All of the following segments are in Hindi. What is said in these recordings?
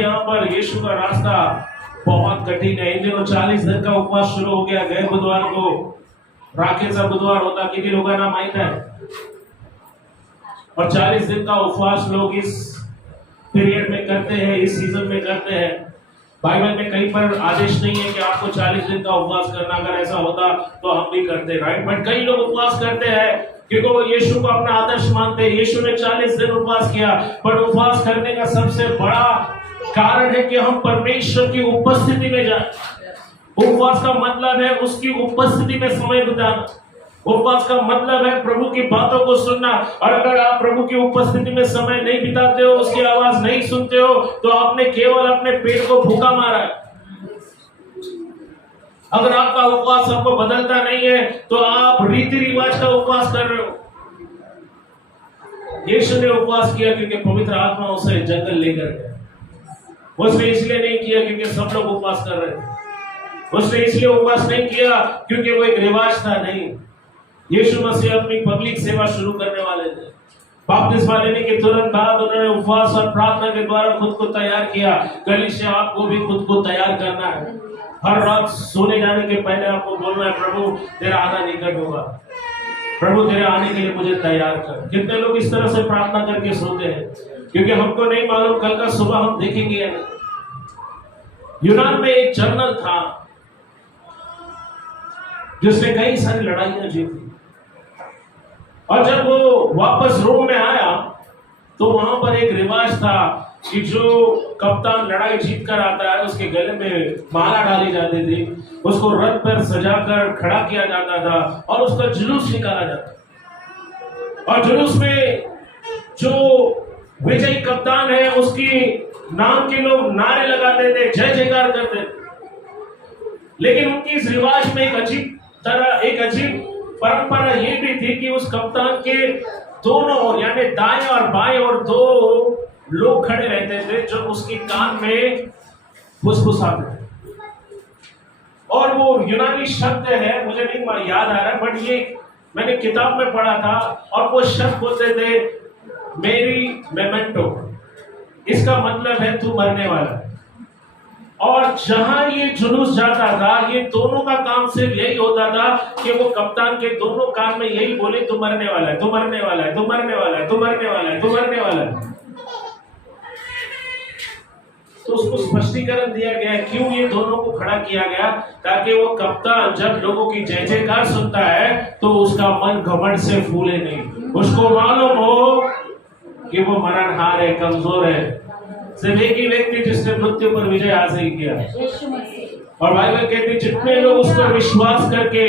यहाँ पर यीशु का रास्ता बहुत कठिन है। इन दिनों 40 दिन का उपवास शुरू हो गया। गए बुधवार को राखेचा बुधवार होता, किती लोकांना माहित है? और 40 दिन का उपवास लोग इस पीरियड में करते हैं, इस सीजन में करते हैं। बाइबल में कहीं पर आदेश नहीं है कि आपको 40 दिन का उपवास करना। अगर ऐसा होता तो हम भी करते, राइट? बट कई लोग उपवास करते हैं क्योंकि वो यीशु को अपना आदर्श मानते हैं। यीशु ने 40 दिन उपवास किया, पर उपवास करने का सबसे बड़ा कारण है कि हम परमेश्वर की उपस्थिति में जाएं। उपवास का मतलब है उसकी उपस्थिति में समय बिताना। उपवास का मतलब है प्रभु की बातों को सुनना। और अगर आप प्रभु की उपस्थिति में समय नहीं बिताते हो, उसकी आवाज नहीं सुनते हो, तो आपने केवल अपने पेट को भूखा मारा है। अगर आपका उपवास आपको बदलता नहीं है तो आप रीति रिवाज का उपवास कर रहे हो। यीशु ने उपवास किया क्योंकि पवित्र आत्मा उसे जंगल लेकर गया। उसने इसलिए नहीं किया क्योंकि सब लोग उपवास कर रहे थे। उसने इसलिए उपवास नहीं किया क्योंकि वो एक रिवाज था, नहीं। यीशु मसीह अपनी पब्लिक सेवा शुरू करने वाले थे। बपतिस्मा लेने के तुरंत बाद उन्होंने उपवास और प्रार्थना के द्वारा खुद को तैयार किया। कलीसिया आपको भी खुद को तैयार करना है। हर रात सोने जाने के पहले आपको बोलना है, प्रभु तेरा आना निकट होगा, प्रभु तेरे आने के लिए मुझे तैयार कर। कितने लोग इस तरह से प्रार्थना करके सोते हैं? क्योंकि हमको नहीं मालूम कल का सुबह हम देखेंगे या नहीं। यूनान में एक जनरल था जिसने कई सारी लड़ाइयां जीती, और जब वो वापस रोम में आया तो वहां पर एक रिवाज था कि जो कप्तान लड़ाई जीत कर आता है उसके गले में माला डाली जाती थी, उसको रथ पर सजाकर खड़ा किया जाता था और उसका जुलूस निकाला जाता। और जुलूस में जो विजयी कप्तान है उसकी नाम के लोग नारे लगाते थे, जय जयकार करते थे। लेकिन उनकी इस रिवाज में एक अजीब परंपरा ये भी थी कि उस कप्तान के दोनों ओर यानी दाएं और बाएं और दो लोग खड़े रहते थे जो उसके कान में फुसफुसाते थे। और वो यूनानी शब्द है, मुझे नहीं याद आ रहा, बट ये मैंने किताब में पढ़ा था। और वो शब्द बोलते थे मेरी मेमेंटो। इसका मतलब है तू मरने वाला है। और जहां ये जुलूस जाता था, ये दोनों का काम सिर्फ यही होता था कि वो कप्तान के दोनों कान में यही बोले तू मरने वाला है, तू मरने वाला है, तू मरने वाला है, तू मरने वाला है, तू मरने वाला है। तो उसको स्पष्टीकरण दिया गया क्यों ये दोनों को खड़ा किया गया, ताकि वो कप्तान जब लोगों की जय जयकार सुनता है तो उसका मन घमंड से फूले नहीं। उसको मालूम हो कि वो मरणहार है, कमजोर है। सिर्फ एक ही व्यक्ति जिसने मृत्यु पर विजय हासिल किया, और बाइबल कहती है जितने लोग उस पर विश्वास करके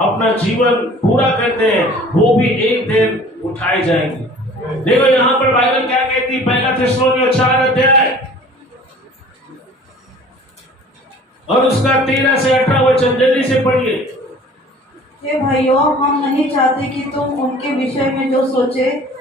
अपना जीवन पूरा करते हैं वो भी एक दिन उठाए जाएंगे। देखो यहाँ पर बाइबल क्या कहती है, पहला थिस्सलुनीय 4 अध्याय और उसका 13 से 18 वचन, जल्दी से पढ़िए। हे भाइयों, हम नहीं चाहते कि तुम उनके विषय में जो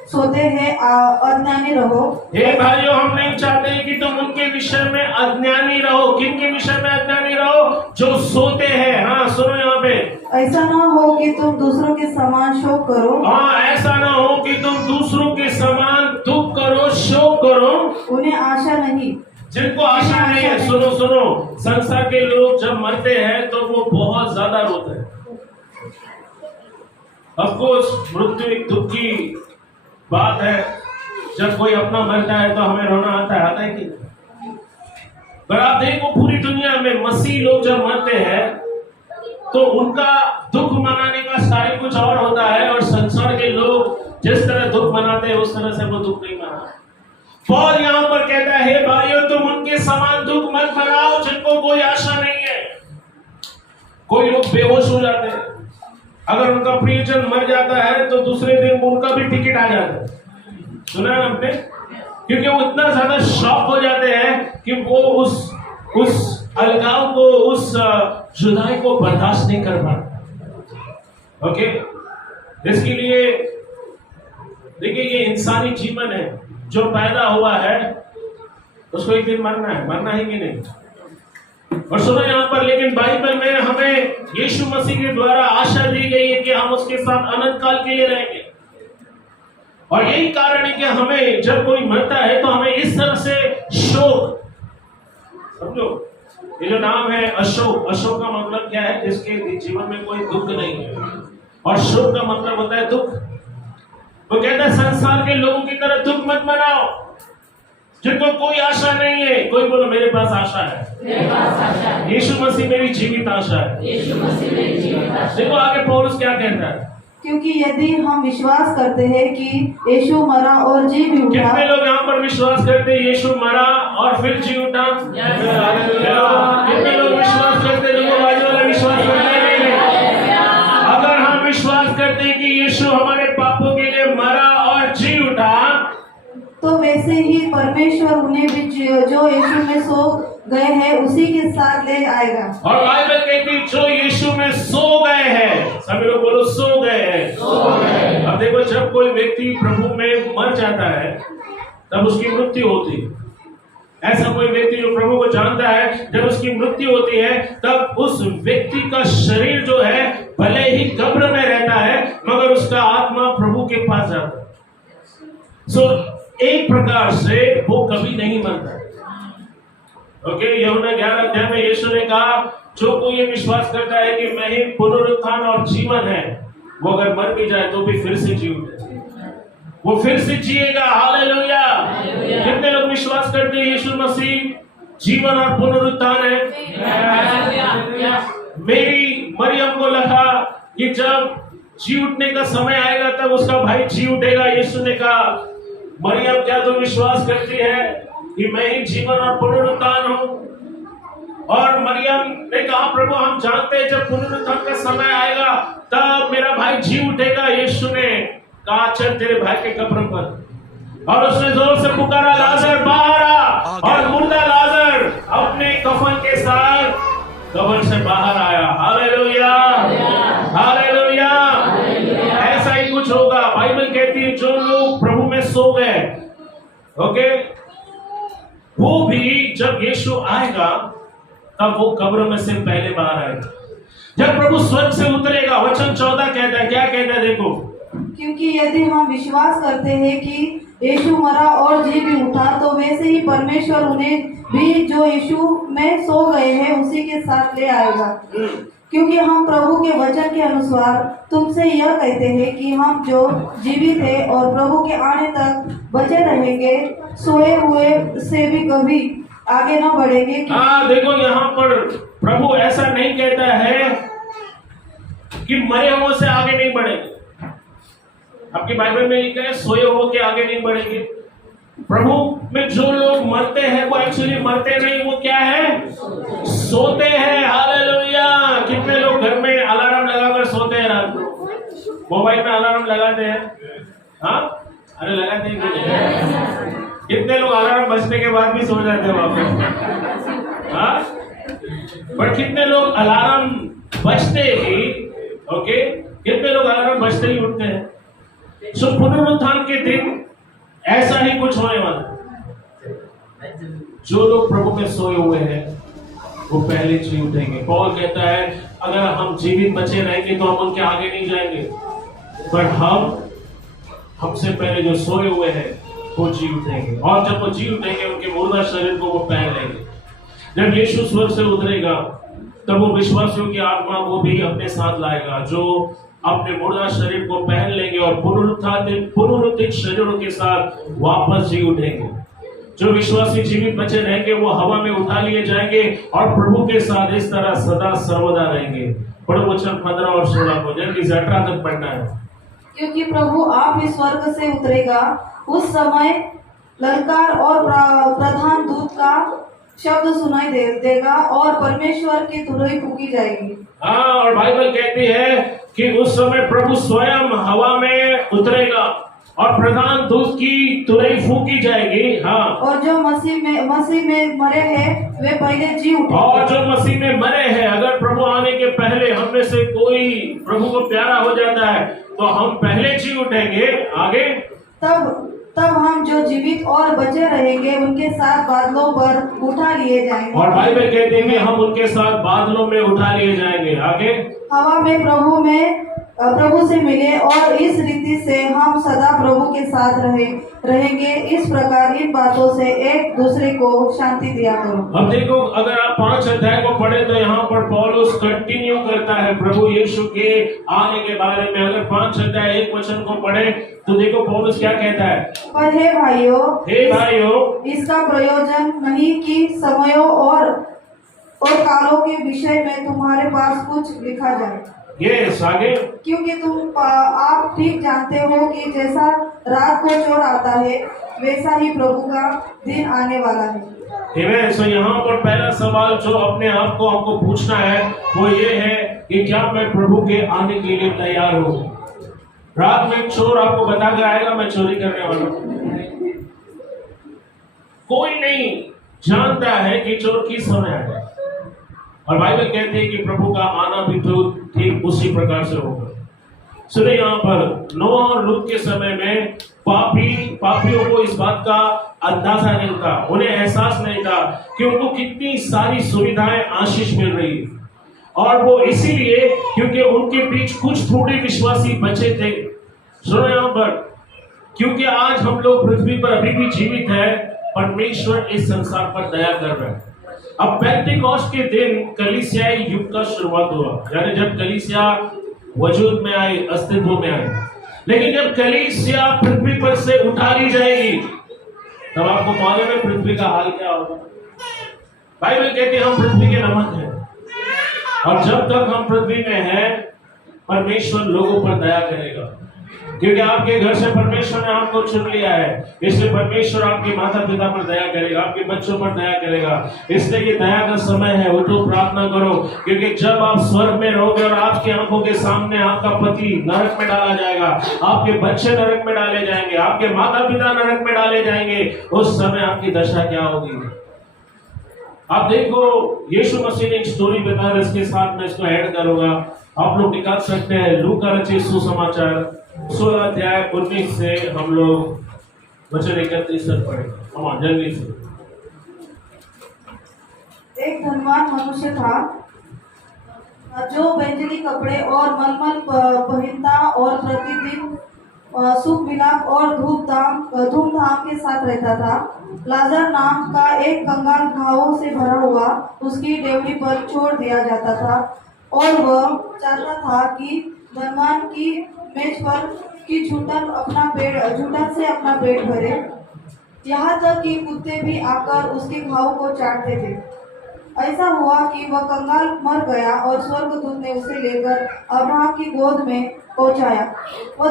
सोते हैं अज्ञानी रहो। हे भाइयों, हम नहीं चाहते कि तुम उनके विषय में अज्ञानी रहो। किन के विषय में अज्ञानी रहो? जो सोते हैं। हाँ सुनो यहाँ पे, ऐसा ना हो कि तुम दूसरों के समान शोक करो। हाँ, ऐसा ना हो कि तुम दूसरों के समान दुख करो, शोक करो। उन्हें आशा नहीं, जिनको आशा नहीं है। सुनो सुनो, संसार के लोग जब मरते हैं तो वो बहुत ज्यादा रोते हैं। अफकोर्स मृत्यु एक दुख की बात है। जब कोई अपना मरता है तो हमें रोना आता है कि? पर आप देखो पूरी दुनिया में मसीह लोग जब मरते हैं तो उनका दुख मनाने का स्टाइल कुछ और होता है, और संसार के लोग जिस तरह दुख मनाते हैं उस तरह से वो दुख नहीं मनाते। पौल यहाँ पर कहता है, हे भाइयों, तुम उनके समान दुख मत मनाओ जिनको कोई आशा नहीं है। कोई लोग बेहोश हो जाते हैं, अगर उनका प्रियजन मर जाता है तो दूसरे दिन उनका भी टिकट आ जाता है। सुना है आपने? क्योंकि वो इतना ज्यादा शॉक हो जाते हैं कि वो उस अलगाव को, उस जुदाई को बर्दाश्त नहीं कर पाते। ओके, इसके लिए देखिए ये इंसानी जीवन है, जो पैदा हुआ है उसको एक दिन मरना है, मरना है कि नहीं? और सुनो यहाँ पर, लेकिन बाइबल में हमें यीशु मसीह के द्वारा आशा दी गई है कि हम उसके साथ अनंत काल के लिए रहेंगे। और यही कारण है कि हमें जब कोई मरता है तो हमें इस तरह से शोक समझो, ये जो नाम है अशोक, अशोक का मतलब क्या है? जिसके जीवन में कोई दुख नहीं है। और शोक का मतलब होता है दुख। वो कहता है संसार के लोगों की तरह दुख मत मनाओ, जिनको कोई आशा नहीं है। कोई बोलो मेरे पास आशा है, यीशु मसीह मेरी जीवित आशा है। देखो आगे पौलुस क्या कहता है, क्योंकि यदि हम विश्वास करते हैं कि यीशु मरा और जी भी उठा। कितने लोग यहाँ पर विश्वास करते हैं यीशु मरा और फिर जी उठा? कितने लोग विश्वास करते हैं? देखो बाजू वाला विश्वास करते हैं। अगर हम विश्वास करते हैं कि यीशु हमारे पापों के लिए मरा और जी उठा, तो वैसे ही परमेश्वर उन्हें भी जो यीशु में सो गए हैं उसी के साथ ले आएगा। और बाइबल कहती है जो यीशु में सो गए हैं, सभी लोग बोलो सो गए हैं। अब देखो जब कोई व्यक्ति प्रभु में मर जाता है तब उसकी मृत्यु होती है। ऐसा कोई व्यक्ति जो प्रभु को जानता है, जब उसकी मृत्यु होती है तब उस व्यक्ति का शरीर जो है भले ही कब्र में रहता है मगर उसका आत्मा प्रभु के पास जाता है। एक प्रकार से वो कभी नहीं मरता। ओके, यूहन्ना 11 अध्याय में यीशु ने कहा जो कोई ये विश्वास करता है कि मैं ही पुनरुत्थान और जीवन है, वो अगर मर भी जाए तो भी फिर से जी उठेगा, वो फिर से जिएगा। हालेलुया। कितने लोग विश्वास करते हैं यीशु मसीह जीवन और पुनरुत्थान है? मेरी मरियम को लगा कि जब जी उठने का समय आएगा तब उसका भाई जी उठेगा। यीशु ने कहा मरियम क्या तुम विश्वास करती है कि मैं ही जीवन और पुनरुत्थान हूं? और मरियम ने कहा प्रभु हम जानते हैं जब पुनरुत्थान का समय आएगा तब मेरा भाई जी उठेगा। यीशु ने कहा चल तेरे भाई के कब्र पर, और उसने जोर से पुकारा लाजर बाहर आ, और मुर्दा लाजर अपने कफन के साथ कब्र से बाहर आया। Hallelujah, hallelujah. ऐसा ही कुछ होगा। बाइबल कहती है जो लोग प्रभु में सो गए, ओके, वो भी जब यीशु आएगा तब वो कब्र में से पहले बाहर आएगा। जब प्रभु स्वर्ग से उतरेगा, वचन 14 कहता है, क्या कहता है देखो, क्योंकि यदि हम विश्वास करते हैं कि यीशु मरा और जी भी उठा तो वैसे ही परमेश्वर उन्हें भी जो यीशु में सो गए हैं उसी के साथ ले आएगा। क्योंकि हम प्रभु के वचन के अनुसार तुमसे यह कहते हैं कि हम जो जीवित है और प्रभु के आने तक बचे रहेंगे सोए हुए से भी कभी आगे न बढ़ेंगे। देखो यहाँ पर प्रभु ऐसा नहीं कहता है कि मरे हुए से आगे नहीं बढ़ेंगे। आपकी बाइबल में लिखा है सोए हुए के आगे नहीं बढ़ेंगे। प्रभु में जो लोग मरते हैं वो एक्चुअली मरते नहीं, वो क्या है? सोते हैं। हालेलुया। कितने लोग घर में अलार्म लगाकर सोते हैं? रात को मोबाइल में अलार्म लगाते हैं? हाँ, अरे लगाते हैं। कितने लोग अलार्म बजने के बाद भी सो जाते हैं वापस? हाँ, पर कितने लोग अलार्म बजते ही, ओके, कितने लोग अलार्म बजते ही उठते हैं? सो पुनरुत्थान के दिन ऐसा ही कुछ होने वाला। जो लोग प्रभु में सोए हुए हैं वो पहले जी उठेंगे। पौल कहता है अगर हम जीवित बचे रहेंगे तो हम उनके आगे नहीं जाएंगे, पर हमसे पहले जो सोए हुए हैं वो जी उठेंगे। और जब वो जी उठेंगे उनके मुर्दा शरीर को वो पहन लेंगे। जब यीशु स्वर्ग से उतरेगा तब वो विश्वासियों की आत्मा वो भी अपने साथ लाएगा जो अपने मुर्दा शरीर को पहन लेंगे और पुनरुत्थित शरीरों के साथ वापस जी उठेंगे। जो विश्वासी जीवित बचे रहेंगे वो हवा में उठा लिए जाएंगे और प्रभु के साथ इस तरह सदा सर्वदा रहेंगे। पढ़ो वचन 15 और 16 को, जल्दी से 18 तक पढ़ना है। क्योंकि प्रभु आप ही स्वर्ग से उतरेगा, उस समय ललकार और प्रधान दूत का शब्द सुनाई देगा और परमेश्वर की तुरही फूकी जाएगी। हाँ, और बाइबल कहती है कि उस समय प्रभु स्वयं हवा में उतरेगा और प्रधान दूत की तुरही फूकी जाएगी। हाँ, और जो मसीह में मरे हैं वे पहले जी उठेंगे। और जो मसीह में मरे हैं, अगर प्रभु आने के पहले हम में से कोई प्रभु को प्यारा हो जाता है तो हम पहले जी उठेंगे। आगे तब हम जो जीवित और बचे रहेंगे उनके साथ बादलों पर उठा लिए जाएंगे। और बाइबल कहते हैं कि हम उनके साथ बादलों में उठा लिए जाएंगे। आगे हवा में प्रभु में प्रभु से मिले और इस रीति से हम सदा प्रभु के साथ रहेंगे। इस प्रकार इन बातों से एक दूसरे को शांति दिया करो। अब देखो, अगर आप 5 अध्याय को पढ़े तो यहाँ पर पौलुस कंटिन्यू करता है प्रभु यीशु के आने के बारे में। अगर 5 अध्याय 1 वचन को पढ़े तो देखो पौलुस क्या कहता है। पर हे भाइयों, इसका प्रयोजन नहीं कि समयों और कालों के विषय में तुम्हारे पास कुछ लिखा जाए। ये आगे, क्योंकि आप ठीक जानते हो कि जैसा रात को चोर आता है वैसा ही प्रभु का दिन आने वाला है। सो यहाँ पर पहला सवाल जो अपने आप को हमको पूछना है वो ये है कि क्या मैं प्रभु के आने के लिए तैयार हूँ। रात में चोर आपको बता कर आएगा मैं चोरी करने वाला हूँ। कोई नहीं जानता है कि चोर किस समय आएगा, और बाइबल कहती है कि प्रभु का आना भी तो ठीक उसी प्रकार से होगा। सुने, यहाँ पर नोह और लूत के समय में पापियों को इस बात का अंदाजा नहीं था, उन्हें एहसास नहीं था कि उनको कितनी सारी सुविधाएं आशीष मिल रही है, और वो इसीलिए क्योंकि उनके बीच कुछ थोड़े विश्वासी बचे थे। सुनो यहाँ पर, क्योंकि आज हम लोग पृथ्वी पर अभी भी जीवित है, परमेश्वर इस संसार पर दया कर रहे हैं। अब पेंटिकॉस्ट के दिन कलीसियाई युग का शुरुआत हुआ, यानी जब कलीसिया वजूद में आई, अस्तित्व में आई। लेकिन जब कलीसिया पृथ्वी पर से उतारी जाएगी तब आपको मालूम है पृथ्वी का हाल क्या होगा। बाइबल कहती है हम पृथ्वी के नमक हैं, और जब तक हम पृथ्वी में हैं परमेश्वर लोगों पर दया करेगा, क्योंकि आपके घर से परमेश्वर ने आपको चुन लिया है। इसलिए परमेश्वर आपके माता पिता पर दया करेगा, आपके बच्चों पर दया करेगा। इसलिए ये दया का समय है, उठो प्रार्थना करो, क्योंकि जब आप स्वर्ग में रहोगे और आपकी आंखों के सामने आपका पति नरक में डाला जाएगा, आपके बच्चे नरक में डाले जाएंगे, आपके माता पिता नरक में डाले जाएंगे, उस समय आपकी दशा क्या होगी। आप देखो, यीशु मसीह ने एक स्टोरी बता रहा है, इसके साथ मैं इसको ऐड करूंगा, आप लोग निकाल सकते हैं। लूका रचित सुसमाचार 16 अध्याय 19 से हम लोग वचन 31 तक पढ़ेंगे। जल्दी से। एक धनवान मनुष्य था जो बैंजनी कपड़े और मलमल पहनता और प्रतिदिन सुख विलाप और धूमधाम के साथ रहता था। लाजर नाम का एक कंगाल घावों से भरा हुआ उसकी डेवढ़ी पर छोड़ दिया जाता था, और वह चाहता था कि धनवान की मेज पर की झूठन से अपना पेट भरे। यहाँ तक कि कुत्ते भी आकर उसके घाव को चाटते थे। ऐसा हुआ कि वह कंगाल मर गया और स्वर्गदूत ने उसे लेकर अब्राहम की गोद में पहुंचाया। वह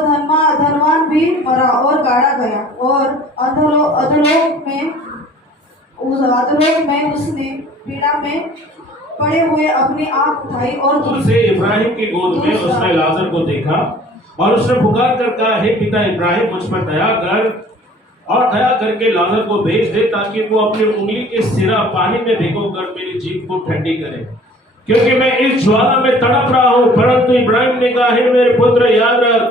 धनवान भी मरा और गाड़ा गया, और अधोलोक में उसने पीड़ा में पड़े हुए अपनी आंख उठाई और उसे इब्राहिम की गोद में उसने लाजर को देखा, और उसने पुकार कर कहा, हे पिता इब्राहिम, मुझ पर दया कर और दया करके लाजर को भेज दे, ताकि वो अपनी उंगली के सिरा पानी में भिगोकर मेरी जीभ को ठंडी करे, क्योंकि मैं इस ज्वाला में तड़प रहा हूँ। परंतु इब्राहिम ने कहा, हे मेरे पुत्र, याद रख,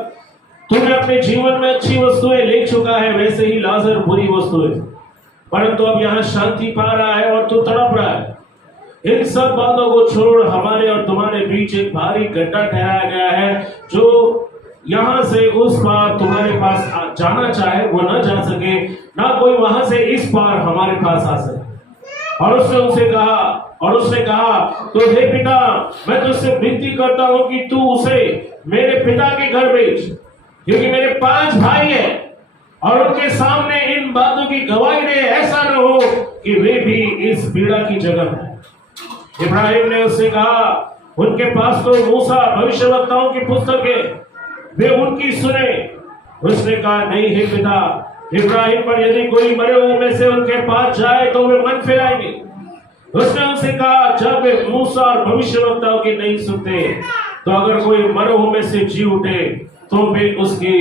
तूने अपने जीवन में अच्छी वस्तुएं ले चुका है, वैसे ही लाजर बुरी वस्तुएं, परंतु अब यहाँ शांति पा रहा है और तू तड़प रहा है। इन सब बातों को छोड़ हमारे और तुम्हारे बीच एक भारी गड्ढा ठहराया गया है, जो यहाँ से उस पार तुम्हारे पास जाना चाहे वो न जा सके, ना कोई वहां से इस पार हमारे पास आ सके। और उसने कहा तो हे पिता, मैं तुझसे विनती करता हूँ कि तू उसे मेरे पिता के घर भेज, क्योंकि मेरे 5 भाई हैं और उनके सामने इन बातों की गवाही दे, ऐसा न हो कि वे भी इस पीड़ा की जगह है। इब्राहिम ने उससे कहा, उनके पास तो मूसा भविष्यवक्ताओं की पुस्तक है, वे उनकी सुने। उसने कहा, नहीं हे पिता इब्राहिम, पर यदि कोई मरे हुए में से उनके पास जाए तो वे मन फिराएंगे। उसने उनसे कहा, जब वे मूसा और भविष्यवक्ताओं की नहीं सुनते, तो अगर कोई मरे हुए में से जी उठे तो वे उसकी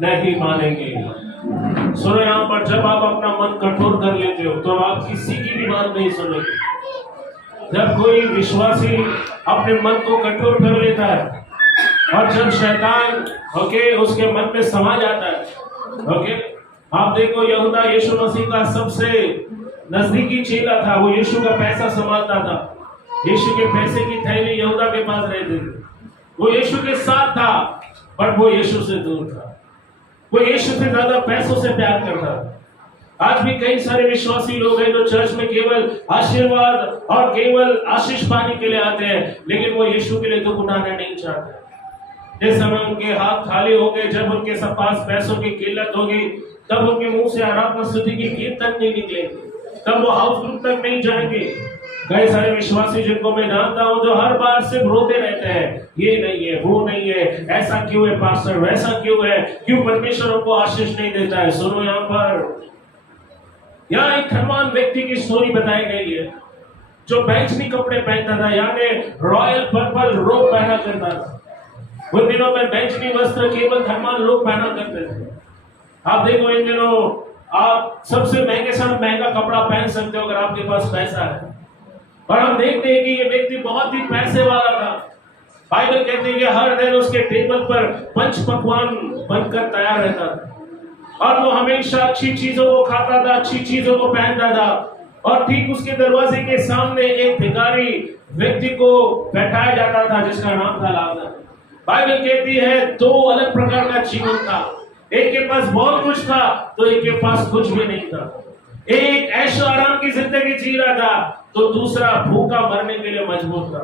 नहीं मानेंगे। सुनो, यहाँ पर जब आप अपना मन कठोर कर लेते हो तो आप किसी की भी बात नहीं सुनेंगे। जब कोई विश्वासी अपने मन को कठोर कर लेता है, और जब शैतान उसके मन में समा जाता है, आप देखो, यहूदा यीशु मसीह का सबसे नजदीकी चेला था, वो यीशु का पैसा संभालता था। यीशु के पैसे की थैली यहूदा के पास रहती थी। वो यीशु के साथ था, पर वो यीशु से दूर था। वो यीशु से ज्यादा पैसों से प्यार करता था। आज भी कई सारे विश्वासी लोग हैं जो चर्च में केवल आशीर्वाद और केवल आशीष पाने के लिए आते हैं, लेकिन वो यीशु के लिए दुख उठाना नहीं चाहते। जिस समय उनके हाथ खाली होंगे, जब उनके पास पैसों की किल्लत होगी, तब उनके मुंह से आराधना स्तुति की कीर्तन नहीं निकलेगी, तब वो हाउस ग्रुप तक नहीं जाएंगे। कई सारे विश्वासी जिनको मैं जानता हूं जो हर बार सिर्फ रोते रहते हैं, ये नहीं है, वो नहीं है, ऐसा क्यों है पास्टर, वैसा क्यों है, क्यों परमेश्वर उनको आशीष नहीं देता है। सुनो, यहाँ एक धनवान व्यक्ति की स्टोरी बताई गई है जो बैंगनी कपड़े पहनता था, यानी रॉयल पर्पल रोब पहना करता था। उन दिनों में बैंगनी वस्त्र केवल धनवान लोग पहना करते थे। आप देखो, इन दिनों आप सबसे महंगे से महंगा कपड़ा पहन सकते हो अगर आपके पास पैसा है। और हम देखते हैं कि ये व्यक्ति बहुत ही पैसे वाला था। बाइबल कहती है कि हर दिन उसके टेबल पर पंच पकवान बनकर तैयार रहता था और वो हमेशा अच्छी चीजों को खाता था, अच्छी चीजों को पहनता था। और ठीक उसके दरवाजे के सामने एक भिखारी व्यक्ति को बैठाया जाता था जिसका नाम था लाजर। बाइबल कहती है दो अलग प्रकार का जीवन था, एक के पास बहुत कुछ था तो एक के पास कुछ भी नहीं था। एक ऐशो आराम की जिंदगी जी रहा था तो दूसरा भूखा मरने के लिए मजबूर था।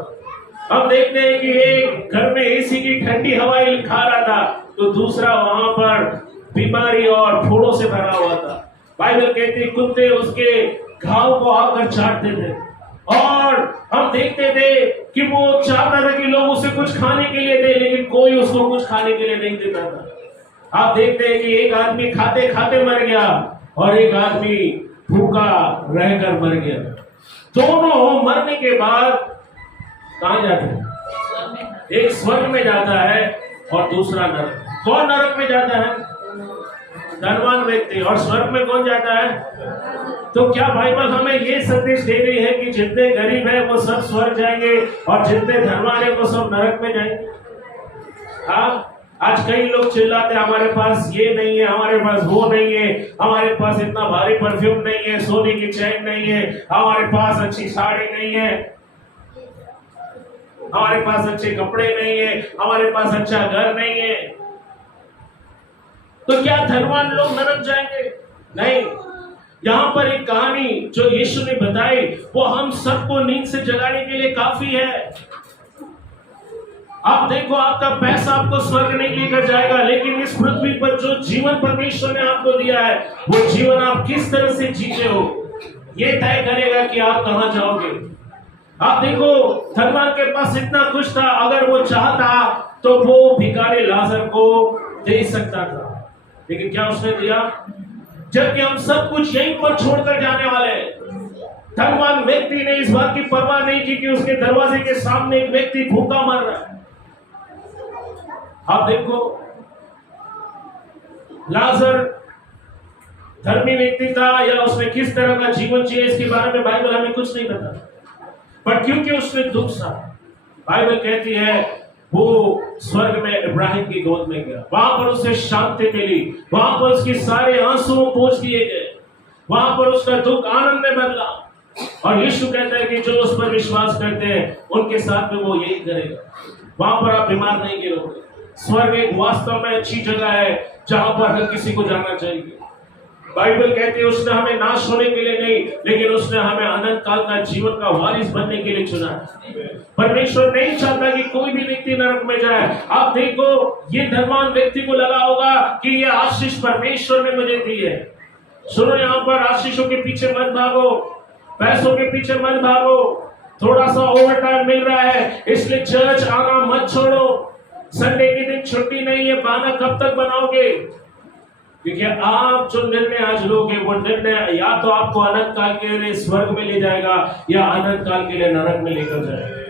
हम देखते हैं कि एक घर में एसी की ठंडी हवाएं खा रहा था तो दूसरा वहां पर बीमारी और फोड़ों से भरा हुआ था। बाइबल कहती कुत्ते उसके घाव को आकर चाटते थे और हम देखते थे कि वो चाहता था कि लोग उसे कुछ खाने के लिए दे, लेकिन कोई उसको कुछ खाने के लिए नहीं देता था। आप देखते हैं कि एक आदमी खाते खाते मर गया और एक आदमी भूखा रहकर मर गया। दोनों मरने के बाद कहां जाते हैं? एक स्वर्ग में जाता है और दूसरा नरक। कौन नरक में जाता है? धनवान व्यक्ति। और स्वर्ग में कौन जाता है? तो क्या बाइबल हमें ये संदेश दे रही है कि जितने गरीब हैं वो सब स्वर्ग जाएंगे और जितने धनवान हैं वो सब नरक में जाएंगे? हाँ, आज कई लोग चिल्लाते हैं हमारे पास ये नहीं है, हमारे पास वो नहीं है, हमारे पास इतना भारी परफ्यूम नहीं है, सोने की चैन नहीं है, हमारे पास अच्छी साड़ी नहीं है, हमारे पास अच्छे कपड़े नहीं है, हमारे पास अच्छा घर नहीं है। तो क्या धनवान लोग नरक जाएंगे? नहीं। यहां पर एक कहानी जो यीशु ने बताई वो हम सबको नींद से जगाने के लिए काफी है। आप देखो, आपका पैसा आपको स्वर्ग नहीं लेकर जाएगा, लेकिन इस पृथ्वी पर जो जीवन परमेश्वर ने आपको दिया है वो जीवन आप किस तरह से जीते हो ये तय करेगा कि आप कहां जाओगे। आप देखो, धनवान के पास इतना कुछ था, अगर वो चाहता तो वो भिखारी लाजर को दे सकता था, लेकिन क्या उसने दिया? जबकि हम सब कुछ यहीं पर छोड़कर जाने वाले हैं। धनवान व्यक्ति ने इस बात की परवाह नहीं की कि उसके दरवाजे के सामने एक व्यक्ति भूखा मर रहा है। आप देखो, लाजर धर्मी व्यक्ति था या उसने किस तरह का जीवन जिया इसके बारे में बाइबल हमें कुछ नहीं बताता, पर क्योंकि उसने दुख सा, बाइबल कहती है वो स्वर्ग में इब्राहिम की गोद में गया। वहां पर उसे शांति मिली, वहां पर उसके सारे आंसू पोंछ दिए गए, वहां पर उसका दुख आनंद में बदला। और यीशु कहता है कि जो उस पर विश्वास करते हैं उनके साथ में वो यही करेगा। वहां पर आप बीमार नहीं गिरोगे। स्वर्ग एक वास्तव में अच्छी जगह है जहां पर हर किसी को जाना चाहिए। बाइबल कहती है उसने हमें नाश होने के लिए नहीं, लेकिन उसने हमें अनंत काल का जीवन का वारिस बनने के लिए चुना है। परमेश्वर नहीं चाहता कि कोई भी व्यक्ति नरक में जाए। आप देखो, ये धनवान व्यक्ति को लगा होगा कि ये आशीष परमेश्वर ने मुझे दी है। सुनो, यहाँ पर आशीषों के पीछे मत भागो, पैसों के पीछे मत भागो, थोड़ा सा ओवर टाइम मिल रहा है इसलिए चर्च आना मत छोड़ो। संडे के दिन छुट्टी नहीं है, बहाना कब तक बनाओगे? क्योंकि आप जो निर्णय आज लोगे वो निर्णय या तो आपको अनंत काल के लिए स्वर्ग में ले जाएगा या अनंत काल के लिए नरक में लेकर जाएगा।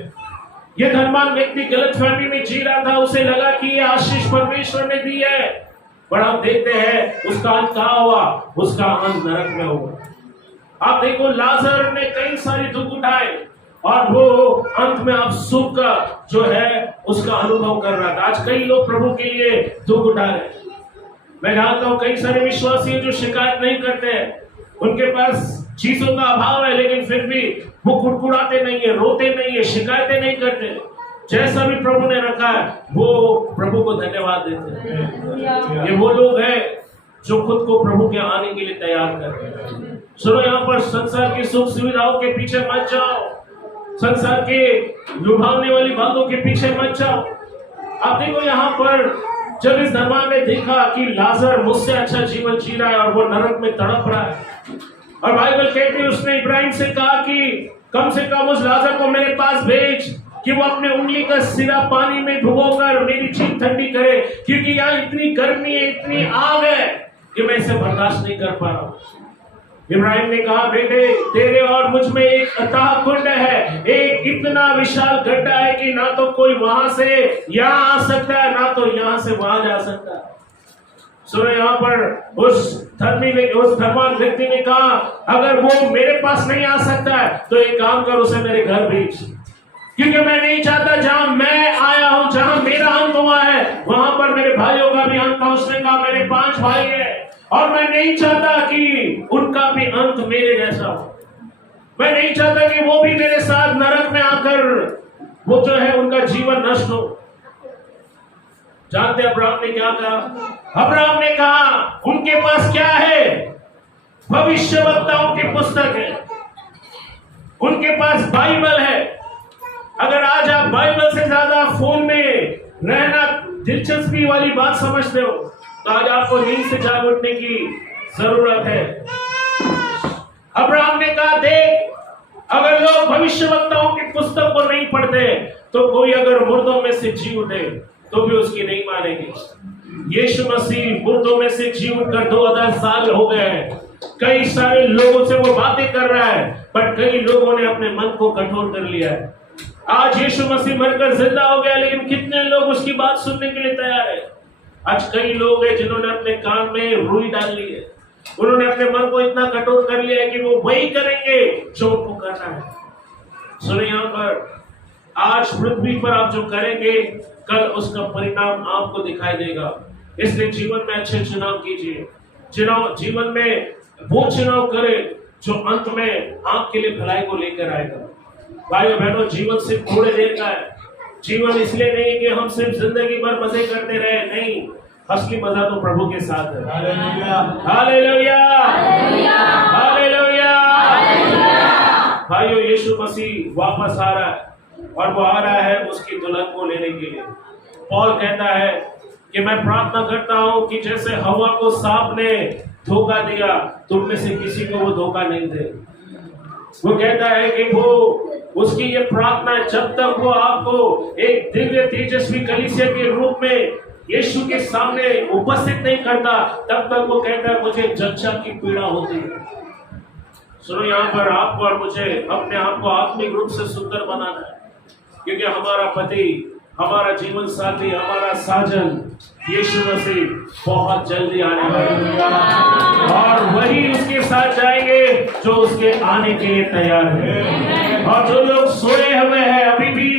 ये धनवान व्यक्ति गलत फहमी में जी रहा था, उसे लगा कि ये आशीष परमेश्वर ने दी है, पर हम देखते हैं उसका अंत कहाँ हुआ? उसका अंत नरक में हुआ। आप देखो, लाजर ने कई सारे दुख उठाए और वो अंत में अब सुख का जो है उसका अनुभव कर रहा था। आज कई लोग प्रभु के लिए दुख उठा रहे हैं। मैं जानता हूं कई सारे विश्वासी जो शिकायत नहीं करते हैं, उनके पास चीजों का अभाव है, लेकिन फिर भी वो कुड़कुड़ाते नहीं है, रोते नहीं है, शिकायतें नहीं करते। जैसा भी प्रभु ने रखा है वो प्रभु को धन्यवाद देते हैं। ये वो लोग हैं जो खुद को प्रभु के आने के लिए तैयार करते हैं। सुनो, यहाँ पर संसार की सुख सुविधाओं के पीछे मत जाओ, संसार के लुभावने वाली बातों के पीछे मत जाओ। आप देखो यहाँ पर जब इस धनवान ने देखा कि लाजर मुझसे अच्छा जीवन जी रहा है और वो नरक में तड़प रहा है, और बाइबल कहती है उसने इब्राहिम से कहा कि कम से कम उस लाजर को मेरे पास भेज कि वो अपने उंगली का सिरा पानी में डुबोकर मेरी जीभ ठंडी करे, क्योंकि यहाँ इतनी गर्मी है, इतनी आग है कि मैं इसे बर्दाश्त नहीं कर पा रहा हूं। इब्राहिम ने कहा, बेटे तेरे और मुझ में एक अथाह कुंड है, एक इतना विशाल गड्ढा है कि ना तो कोई वहां से यहाँ आ सकता है, ना तो यहाँ से वहां जा सकता है। सुनो, यहाँ पर उस धर्मवान व्यक्ति ने कहा, अगर वो मेरे पास नहीं आ सकता है तो एक काम कर, उसे मेरे घर भेज, क्योंकि मैं नहीं चाहता जहां मैं आया हूं, जहां मेरा अंत हुआ है, वहां पर मेरे भाइयों का भी अंत था। उसने कहा, मेरे 5 भाई हैं और मैं नहीं चाहता कि उनका भी अंत मेरे जैसा हो। मैं नहीं चाहता कि वो भी मेरे साथ नरक में आकर वो जो है उनका जीवन नष्ट हो। जानते अब्राहम ने क्या कहा? अब्राहम ने कहा, उनके पास क्या है? भविष्यवक्ताओं की पुस्तक है, उनके पास बाइबल है। अगर आज आप बाइबल से ज्यादा फोन में रहना दिलचस्पी वाली बात समझते हो तो आज आपको नींद से जाग उठने की जरूरत है। अब्राहम ने कहा, देख, अगर लोग भविष्यवक्ताओं की पुस्तक को नहीं पढ़ते तो कोई अगर मुर्दों में से जी उठे तो भी उसकी नहीं मानेंगे। यीशु मसीह मुर्दों में से जी उठकर 2000 साल हो गए हैं। कई सारे लोगों से वो बातें कर रहा है, पर कई लोगों ने अपने मन को कठोर कर लिया है। आज यीशु मसीह मरकर जिंदा हो गया, लेकिन कितने लोग उसकी बात सुनने के लिए तैयार है? आज कई लोग हैं जिन्होंने अपने कान में रुई डाल ली है, उन्होंने अपने मन को इतना कठोर कर लिया है कि वो वही करेंगे जो उनको करना है। सुनिए, यहाँ पर आज पृथ्वी पर आप जो करेंगे कल उसका परिणाम आपको दिखाई देगा। इसलिए जीवन में अच्छे चुनाव कीजिए। जीवन में वो चुनाव करें जो अंत में आपके लिए भलाई को लेकर आएगा। भाइयों बहनों, जीवन सिर्फ थोड़े देर का है। जीवन इसलिए नहीं कि हम सिर्फ जिंदगी भर मजे करते रहे, नहीं, असली मजा तो प्रभु के साथ है। Hallelujah, hallelujah, hallelujah. भाइयों, यीशु मसीह वापस आ रहा है और वो आ रहा है उसकी दुल्हन को लेने के लिए। पौल कहता है कि मैं प्रार्थना करता हूं कि जैसे हवा को सांप ने धोखा दिया, तुम में से किसी को वो धोखा नहीं दे। वो कहता है कि वो उसकी ये प्रार्थना, जब तक वो आपको एक दिव्य तेजस्वी कलीसिया के रूप में यीशु के सामने उपस्थित नहीं करता, तब तक वो कहता है मुझे जच्चा की पीड़ा होती है। सुनो, यहाँ पर आपको और मुझे अपने आप को आत्मिक रूप से सुंदर बनाना है, क्योंकि हमारा पति, हमारा जीवन साथी, हमारा साजन यीशु मसीह बहुत जल्दी आने वाला है और वही उसके साथ जाएंगे जो उसके आने के लिए तैयार है। और जो लोग सोए हुए हैं, अभी भी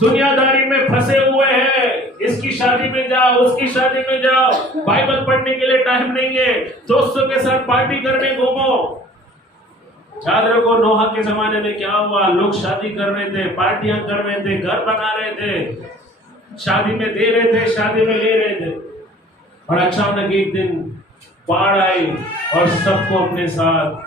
दुनियादारी में फंसे हुए हैं, इसकी शादी में जाओ, उसकी शादी में जाओ, बाइबल पढ़ने के लिए टाइम नहीं है, दोस्तों के साथ पार्टी करने घूमो। याद रखो, नोहा के जमाने में क्या हुआ? लोग शादी कर रहे थे, पार्टियां कर रहे थे, घर बना रहे थे, शादी में दे रहे थे, शादी में ले रहे थे, और अचानक एक दिन बाढ़ आई और सबको अपने साथ